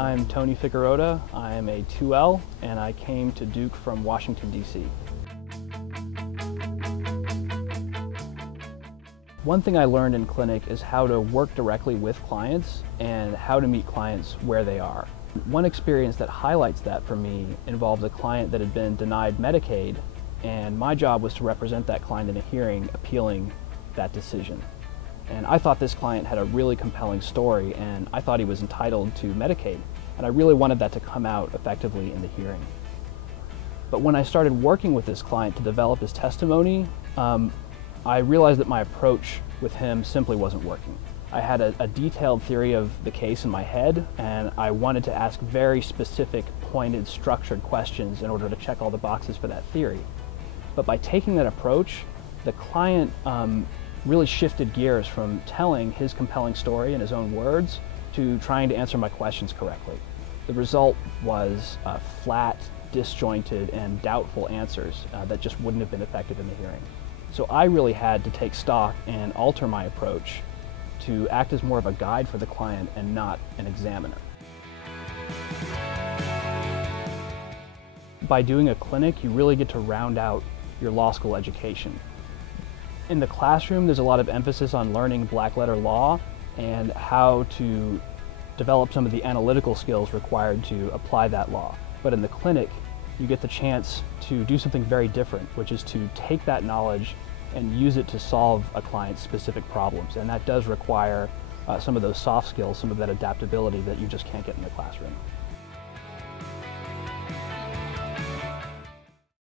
I'm Tony Ficarrotta. I'm a 2L and I came to Duke from Washington, D.C. One thing I learned in clinic is how to work directly with clients and how to meet clients where they are. One experience that highlights that for me involved a client that had been denied Medicaid, and my job was to represent that client in a hearing appealing that decision. And I thought this client had a really compelling story, and I thought he was entitled to Medicaid, and I really wanted that to come out effectively in the hearing. But when I started working with this client to develop his testimony, I realized that my approach with him simply wasn't working. I had a detailed theory of the case in my head, and I wanted to ask very specific, pointed, structured questions in order to check all the boxes for that theory. But by taking that approach, the client really shifted gears from telling his compelling story in his own words to trying to answer my questions correctly. The result was flat, disjointed, and doubtful answers that just wouldn't have been effective in the hearing. So I really had to take stock and alter my approach to act as more of a guide for the client and not an examiner. By doing a clinic, you really get to round out your law school education. In the classroom, there's a lot of emphasis on learning black letter law and how to develop some of the analytical skills required to apply that law. But in the clinic, you get the chance to do something very different, which is to take that knowledge and use it to solve a client's specific problems. And that does require some of those soft skills, some of that adaptability that you just can't get in the classroom.